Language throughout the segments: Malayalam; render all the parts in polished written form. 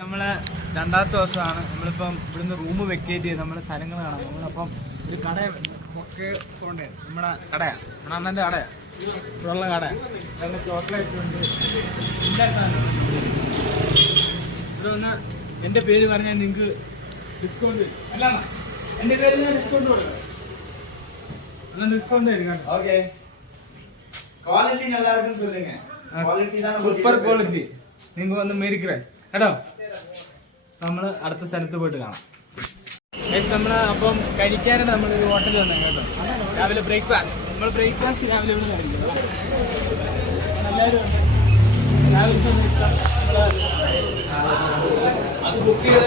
നമ്മളെ രണ്ടാമത്തെ ദിവസമാണ്. നമ്മളിപ്പം ഇവിടുന്ന് റൂം വെക്കേറ്റ് ചെയ്ത് നമ്മളെ സ്ഥലങ്ങൾ കാണാം. നമ്മളപ്പം ഒരു കട ഒക്കെ കൊണ്ടേ നമ്മുടെ കടയാണ്, നമ്മുടെ അണ്ണൻ്റെ കടയാണ്, ഇവിടെയുള്ള കടയാണ്. അതിൻ്റെ ചോക്ലേറ്റ് ഉണ്ട്, എല്ലാ സാധനവും ഇവിടെ വന്ന് എൻ്റെ പേര് പറഞ്ഞാൽ നിങ്ങൾക്ക് ഡിസ്കൗണ്ട് അല്ല, എൻ്റെ പേര് ഞാൻ ഡിസ്കൗണ്ട് കൊടുക്കാം. എന്നാൽ ഡിസ്കൗണ്ട് തരും. ഓക്കെ, ക്വാളിറ്റി நல்லா இருக்குன்னு சொல்லுங்க. ക്വാളിറ്റി தான் സൂപ്പർ ക്വാളിറ്റി. നിങ്ങൾ വന്ന് മേടിക്കേ കേട്ടോ. നമ്മൾ അടുത്ത സ്ഥലത്ത് പോയിട്ട് കാണാം. നമ്മൾ അപ്പം കഴിക്കാനായിട്ട് നമ്മളൊരു ഹോട്ടലിൽ വന്നു കേട്ടോ. രാവിലെ ബ്രേക്ക്ഫാസ്റ്റ്, നമ്മൾ ബ്രേക്ക്ഫാസ്റ്റ് രാവിലെ ഇവിടെ കഴിക്കും. എല്ലാവരും രാവിലത്തെ അത് ബുക്ക് ചെയ്ത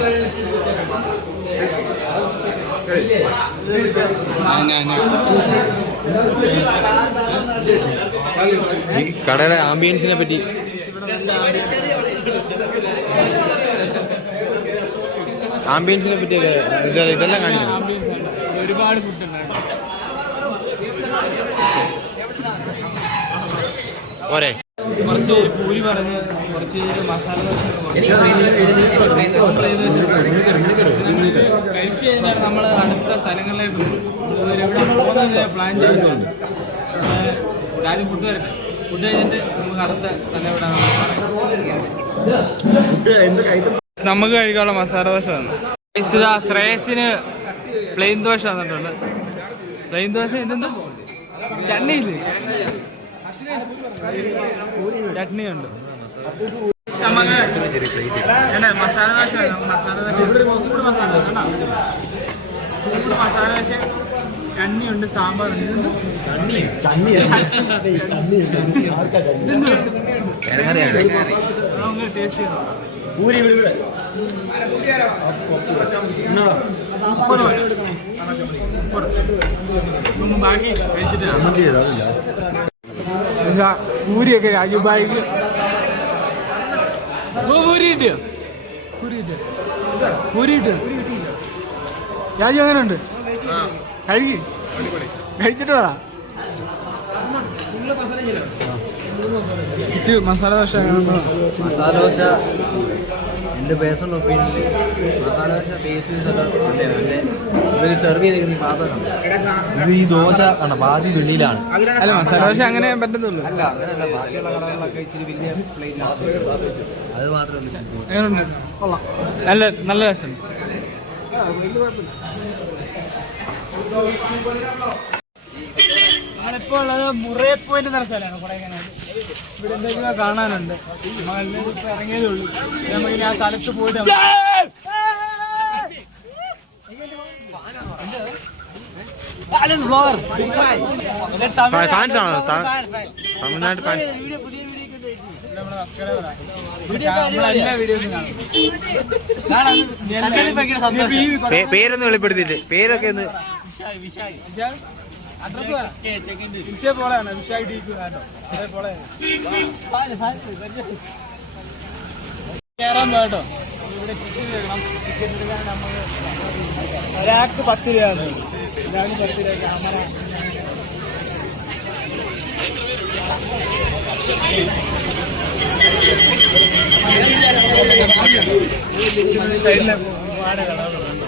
കടയുടെ ആംബിയൻസിനെ പറ്റി ഇതെല്ലാം കാണിക്കണം. ഒരുപാട് ഫുഡ് ഉണ്ട് പോരെ. കുറച്ച് പേര് പൂരി പറഞ്ഞ്, കുറച്ച് പേര് മസാല കഴിച്ച് കഴിഞ്ഞാൽ നമ്മൾ അടുത്ത സ്ഥലങ്ങളിലേക്ക് എവിടെ പോകുന്നത് പ്ലാൻ ചെയ്യുന്നുണ്ട്. ആദ്യം ഫുഡ് വരട്ടെ, ഫുഡ് കഴിഞ്ഞിട്ട് നമുക്ക് അടുത്ത സ്ഥലം എവിടെ നമുക്ക് കഴിക്കാനുള്ള മസാല ദോശ വന്നു. ശ്രേയസിന് പ്ലെയിൻ ദോശ വന്നിട്ടുണ്ട്. പ്ലെയിൻ ദോശ ഇതെന്താ ചട്നിയില്ലേ? ചട്നിയുണ്ട്. നമുക്ക് മസാല ദോശ, മസാല ദോശ, ചൂട് മസാല ദോശ, ചട്നിയുണ്ട്, സാമ്പാറുണ്ട്. നമുക്ക് ടേസ്റ്റ് ചെയ്യണം. ബാക്കി കഴിച്ചിട്ട് പൂരിയൊക്കെ രാജുബായിക്ക് പൂരി കിട്ടിയോ? പൂരി കിട്ടിയോ? രാജു എങ്ങനെയുണ്ട്? കഴിച്ചിട്ട് പറ. മസാല ദോശ, മസാല ദോശ എൻ്റെ പേഴ്സണൽ ഒപ്പീനിയനിൽ മസാല ദോശ ടേസ്റ്റ് ഇവർ സെർവ് ചെയ്തിരിക്കുന്ന ഈ പാത്രം ഇത് ഈ ദോശ കണ്ട പാതി വെളിയിലാണ്. അല്ല, മസാല ദോശ അങ്ങനെ പറ്റത്തുള്ളൂ. അല്ല, അങ്ങനെയല്ല, ബാക്കിയുള്ള കടകളിലൊക്കെ ഇച്ചിരി വലിയ പ്ലേറ്റ് അത് മാത്രമല്ല. എങ്ങനെയുണ്ട്? നല്ല നല്ല രസമുണ്ട്. നമ്മളിപ്പോൾ ഉള്ളത് മുറേ പോയിന്റ് എന്ന സ്ഥലമാണ് കൊടൈക്കനാൽ. ഇവിടെ എന്തെങ്കിലും കാണാനുണ്ട്. ഇപ്പൊ ഇറങ്ങിയതേ ഉള്ളൂ. നമുക്കിനി ആ സ്ഥലത്ത് പോയിട്ട് തമിഴ്നാട് ഫാൻസ് നമ്മളെല്ലാ വീഡിയോസും കാണും. പേരൊന്നും വെളിപ്പെടുത്തിയിട്ട് പേരൊക്കെ ഒന്ന് വിഷയ പോളയാണ്. വിഷായി ടീക്ക് കേട്ടോ, അതേപോലെ കയറാൻ പോട്ടോ. ഇവിടെ ടിക്കറ്റ് എടുക്കണം. ടിക്കറ്റ് എടുക്കാൻ നമുക്ക് ഒരാൾക്ക് 10 രൂപയാണ്. ഒരാൾക്ക് 10 രൂപ. ക്യാമറ സൈഡിലെ ഒരുപാട് കളറുകളുണ്ട്.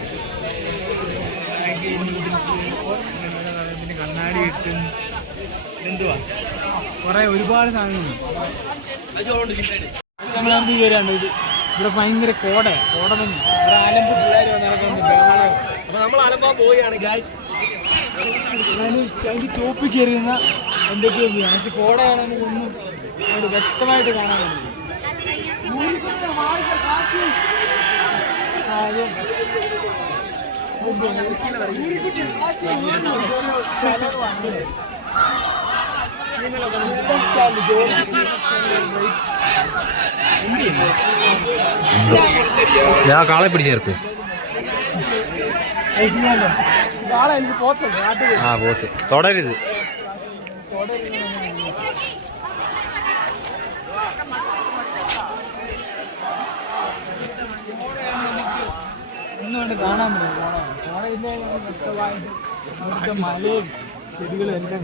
കണ്ണാടി കിട്ടും, എന്തുവാ കുറെ ഒരുപാട് സാധനങ്ങളുണ്ട്. നമ്മളെന്ത് കയറാണ്ട് ഇവിടെ ഭയങ്കര കോട വന്നു. ഒരു ആലമ്പ് പിള്ളേർ നടക്കുന്നു. അപ്പൊ നമ്മൾ ആലമ്പാൻ പോവുകയാണ് ഗായ്സ്. അതിന് ടോപ്പിൽ കയറുന്ന എന്തൊക്കെയോ ചെയ്യാം. പക്ഷെ കോടയാണെങ്കിൽ ഒന്നും അവിടെ വ്യക്തമായിട്ട് കാണാൻ പറ്റും. ഞാൻ കാളെ പിടിച്ചേർത്ത് ആ പോത്ത് തുടരുത്. ഒന്നുകൊണ്ട് കാണാൻ പറ്റും. കോടയില്ലേ ശക്തമായിട്ട് അവിടുത്തെ മലയും ചെടികളും എല്ലാം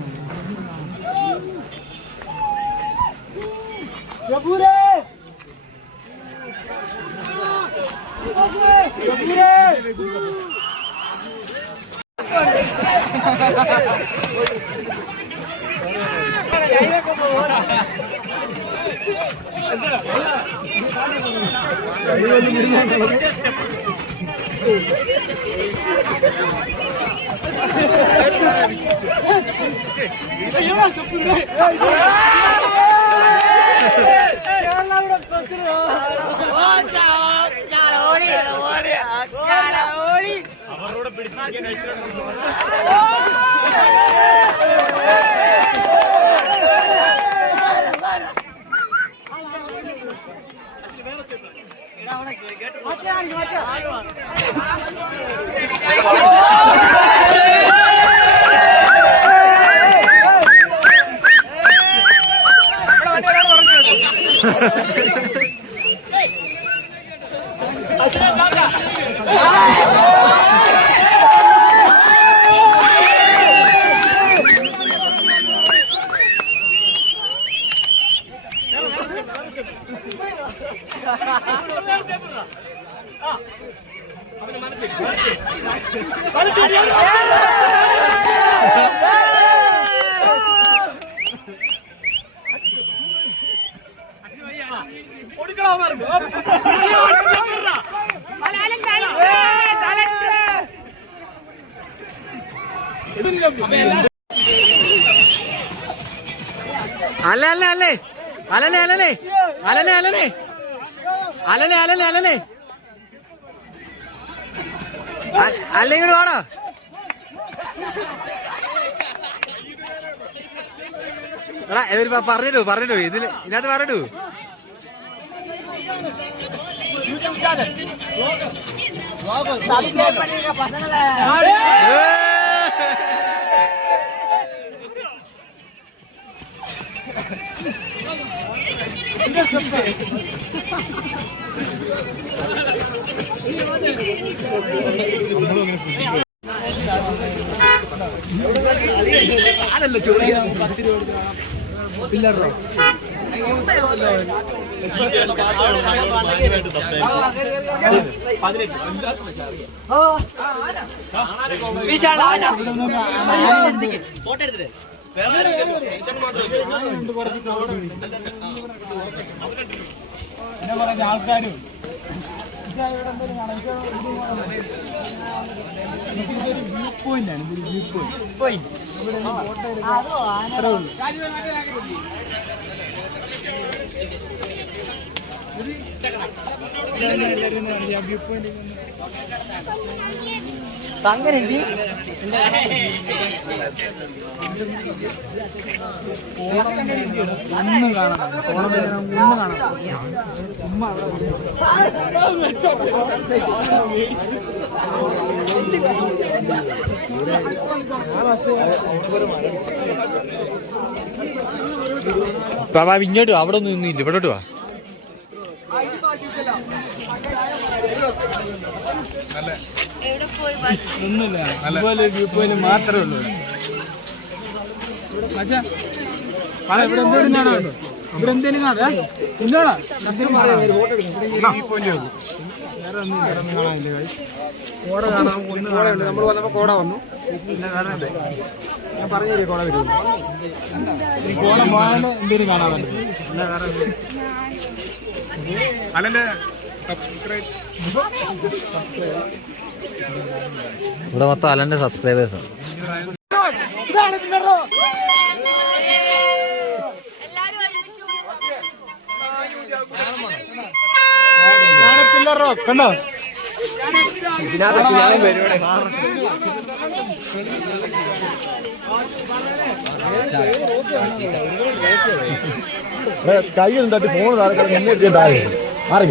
അല്ലേ അല്ലേ അല്ലേ അലനെ അലനെ അലനെ അലനെ അലനെ അലനെ അലനെ അല്ല ഇങ്ങോട്ട് വാടാ. എടാ പറഞ്ഞിട്ടു ഇതിനകത്ത് പറഞ്ഞിട്ടു. അതല്ല ചോദിക്കാൻ ഫോട്ടോ എടുത്തിട്ട് ആൾക്കാരും വ്യൂ പോയിന്റ് ആണ്. വ്യൂ പോയിന്റ് വ്യൂ പോയിന്റ് അങ്ങനെ ഒന്ന് കാണാം. ഒന്ന് കാണാം. ഉമ്മ ബാബാ ഇങ്ങോട്ട് അവിടെ ഒന്നും നിന്നില്ല, ഇവിടോട്ട് വാ. ഒന്നുമില്ല, അതുപോലെ വ്യൂ പോയിന്റ് മാത്രമേ ഉള്ളൂ. മച്ചാ ഇവിടെ എന്തേലും കാണാനുണ്ടോ? ഇവിടെ എന്തേലും കാണാം ഇല്ലാടാ. വേറെ ഒന്നും കാണാനില്ല. കോട കാണാം. നമ്മൾ വന്നപ്പോൾ കോട വന്നു. പിന്നെ കാണാനല്ലേ ഞാൻ പറഞ്ഞു തരും. കോട വരും. ഈ കോട പോകാണ്ട് എന്തേലും കാണാറുണ്ട്. പിന്നെ വേറെ അല്ലല്ലേ സബ്സ്ക്രൈബ്. ഇവിടെ മൊത്തം അലന്റെ സബ്സ്ക്രൈബേഴ്സാണ്. കണ്ടോ കൈ തട്ടി ഫോൺ താഴെ മാറി.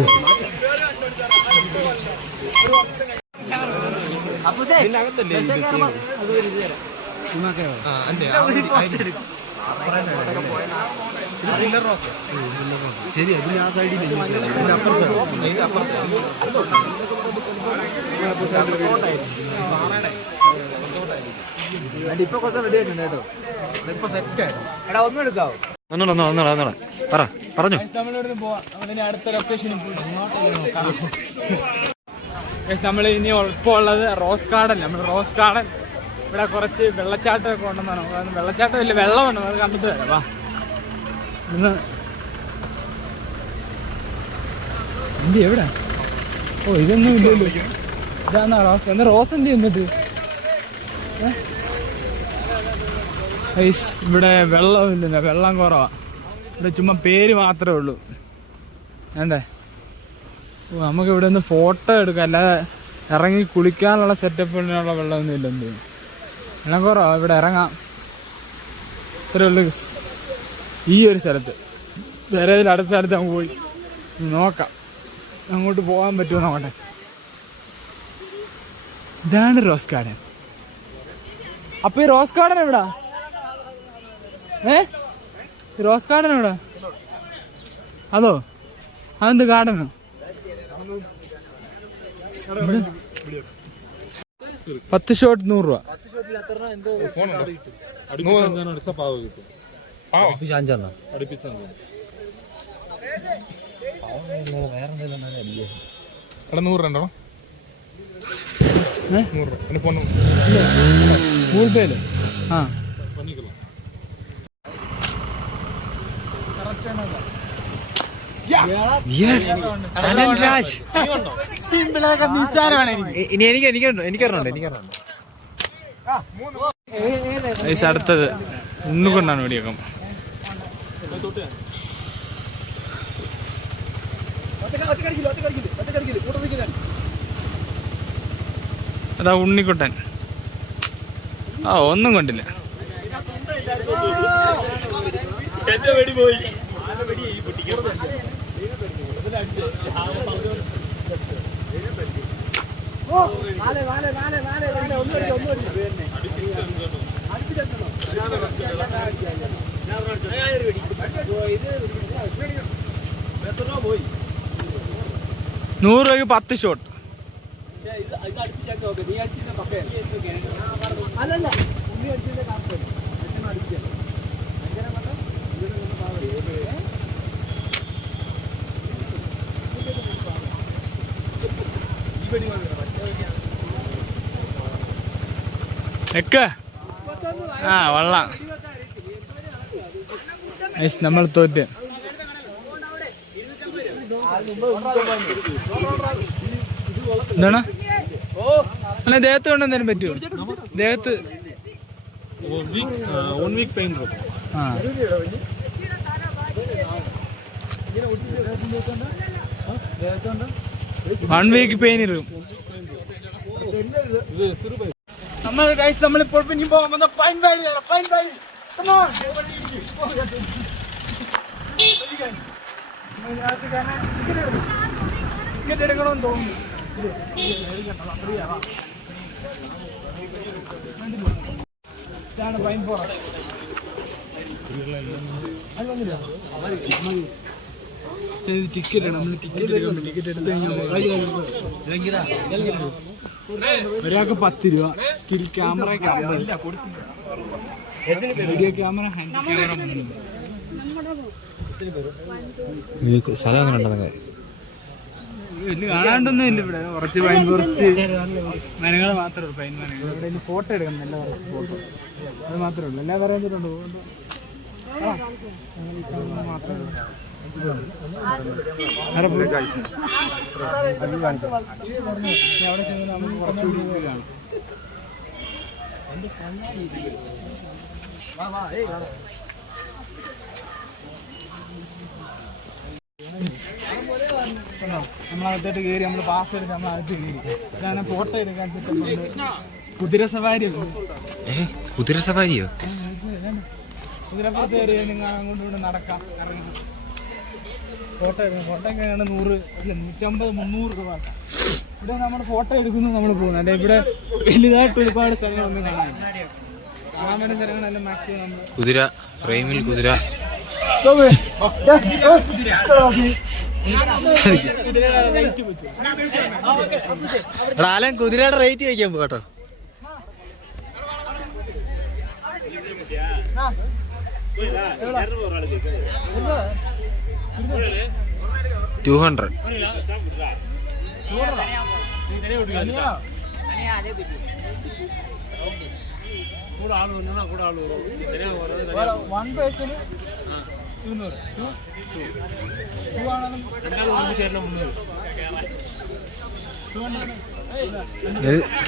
ശരി, അതിന് ആ സൈഡിൽ ഇപ്പൊ കുറച്ച് റെഡി ആയിട്ടുണ്ട് കേട്ടോ. ഇപ്പൊ സെറ്റായി. എടാ ഒന്നും എടുക്കാവോ? ഒന്നൂടെ പറഞ്ഞു. നമ്മളിവിടുന്ന് പോവാം. അതിന് അടുത്ത ലൊക്കേഷനിൽ പോയി നമ്മൾ ഇനി ഇപ്പോൾ ഉള്ളത് റോസ് ഗാർഡൻ. നമ്മൾ റോസ് ഗാർഡൻ ഇവിടെ കുറച്ച് വെള്ളച്ചാട്ടമൊക്കെ ഉണ്ടെന്നാണ്. വെള്ളച്ചാട്ടം ഇല്ല, വെള്ളമുണ്ട്, അത് കണ്ടിട്ട് വരാം. വാ ഇന്ന് എന്ത് എവിടെ? ഓ ഇതൊന്നും ഇല്ലല്ലോ. ഇതാന്നാ റോസ്? എന്താ റോസ് എന്ത് എന്നിട്ട്? ഇവിടെ വെള്ളമില്ല, വെള്ളം കുറവാണ്. ഇവിടെ ചുമ്മാ പേര് മാത്രമേ ഉള്ളൂ. വേണ്ടേ? ഓ നമുക്ക് ഇവിടെ ഒന്ന് ഫോട്ടോ എടുക്കാം, അല്ലാതെ ഇറങ്ങി കുളിക്കാനുള്ള സെറ്റപ്പിനുള്ള വെള്ളമൊന്നും ഇല്ലെന്ന് തോന്നുന്നു. വെള്ളം കുറവാണ്, ഇവിടെ ഇറങ്ങാം. ഇത്രയേ ഉള്ളൂ ഈ ഒരു സ്ഥലത്ത്. വേറെ അടുത്ത സ്ഥലത്ത് നമുക്ക് പോയി നോക്കാം, അങ്ങോട്ട് പോകാൻ പറ്റുമോ നോക്കട്ടെ. ഇതാണ് റോസ് ഗാർഡൻ. അപ്പൊ ഈ റോസ് ഗാർഡൻ എവിടാ? റോസ് ഗാർഡൻ എവിടാ? അതോ അതെന്ത് ഗാർഡനോ? 10 ഷോട്ട് 100 രൂപ. ഗൂഗിൾ പേയില് അടുത്തത് ഉണ്ണിക്കൊണ്ടാണ് വെടിയേക്കാം. അതാ ഉണ്ണിക്കുട്ടൻ. ഒന്നും കൊണ്ടില്ല. $100 10 ഷോട്ട്. വള്ളം നമ്മൾ തോറ്റ്. എന്താണ് അല്ല ദേഹത്ത് കൊണ്ടെന്തേലും പറ്റുമോ? ദേഹത്ത് 1 week pain. 1 week പെയിൻ ഇരിക്കും. നമ്മളിപ്പോൾ പിന്നെ പോകുന്ന പൈൻ വാലിയാണ്. പൈൻ വാലി ടിക്കറ്റ് എടുക്കണമെന്ന് തോന്നുന്നു. ഇതാണ് പൈൻ ഫോറസ്റ്റ്. ടിക്കറ്റ് നമ്മൾ ടിക്കറ്റ് എടുത്ത് കഴിഞ്ഞാൽ ഒരാൾക്ക് 10 രൂപ. Still camera, video camera, hand camera. വലിയ കാണാണ്ടൊന്നും ഇല്ല ഇവിടെ. കുറച്ച് പൈൻ ഫോറസ്റ്റ് മരങ്ങൾ മാത്രമേ ഉള്ളൂ. പൈൻ മരങ്ങൾ. ഇവിടെ ഇനി ഫോട്ടോ എടുക്കണം, നല്ല കുറച്ച് ഫോട്ടോ. അത് മാത്രമേ ഉള്ളൂ. എല്ലാ പറയുന്നുണ്ട് മാത്രമേ ഉള്ളൂ. അവിടെ ചെന്ന് നമുക്ക് കുറച്ചുകൂടി കാണാം. നമ്മളകത്തോട്ട് കയറി, നമ്മൾ പാസ് എടുത്ത് നമ്മളകത്ത് കയറി. ഇതാണ് ഫോട്ടോ എടുക്കാൻ പറ്റുന്നുണ്ട്. കുതിരസവാരി. കുതിരസവാരിയോ? കുതിരപ്പുറത്ത് കയറി നിങ്ങൾ അങ്ങോട്ടും ഇങ്ങോട്ട് നടക്കാം, ഇറങ്ങാം, ഫോട്ടോ എടുക്കണം. ഫോട്ടോക്കാണ് 150-300 രൂപ. ഇവിടെ നമ്മൾ ഫോട്ടോ എടുക്കുന്നു, നമ്മൾ പോകുന്നത്. അല്ലെ ഇവിടെ വലുതായിട്ട് ഒരുപാട് സ്ഥലങ്ങളൊന്നും കാണാൻ വേണ്ട സ്ഥലങ്ങളെല്ലാം മാക്സിമം നമ്മൾ കുതിര ഫ്രെയിമിൽ കുതിര കുതിരയുടെ റേറ്റ് ചോദിക്കാൻ പോട്ടോ. 200. വൺ പേഴ്സന് 200 2 ആണെങ്കിലും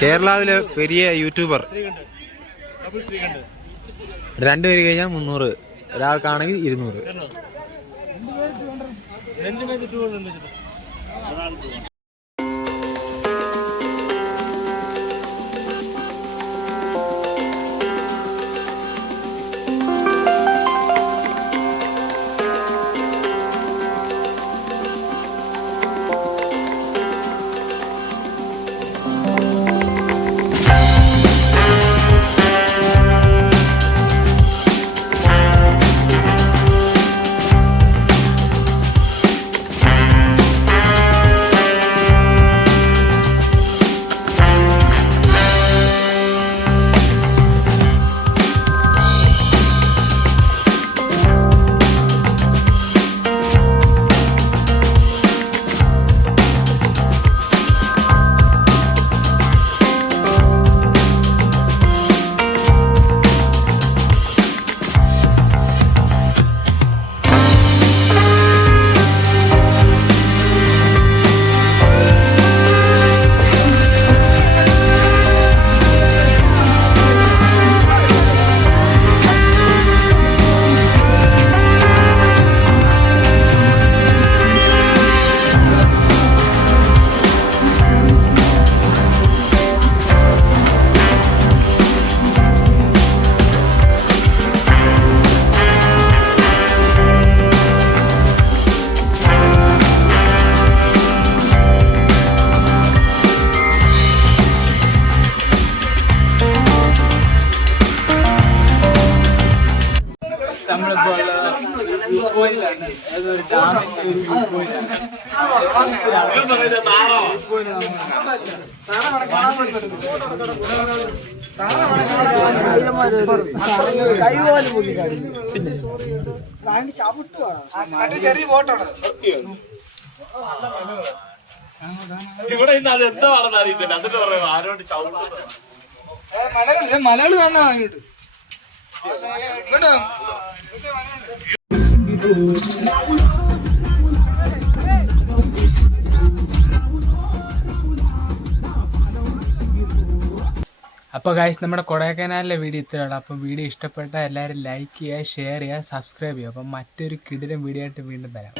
കേരളാവിലെ പെരിയ യൂട്യൂബർ 2 പേര് കഴിഞ്ഞാൽ 300, ഒരാൾക്കാണെങ്കിൽ 200. നമ്മളിപ്പോൾ വ്യൂ പോയിന്റിലാണ്. അതൊരു ഡാമിന്റെ ഒരു വ്യൂ പോയിന്റാണ്. ചെറിയ ബോട്ടാണ് ഇവിടെ ഇന്ന് എന്തോ ആണെന്ന് അറിയത്തില്ല. എന്നിട്ട് പറയാം ആരോട് ചവിട്ടുന്നത്. മലകള് കാണാൻ ഇങ്ങോട്ട് അപ്പോൾ ഗൈസ് നമ്മുടെ കൊടൈക്കനാലിലെ വീഡിയോ ഇത്രയാണ്. അപ്പം വീഡിയോ ഇഷ്ടപ്പെട്ട എല്ലാവരും ലൈക്ക് ചെയ്യുക, ഷെയർ ചെയ്യുക, സബ്സ്ക്രൈബ് ചെയ്യുക. അപ്പം മറ്റൊരു കിടിലൻ വീഡിയോ ആയിട്ട് വീണ്ടും വരാം.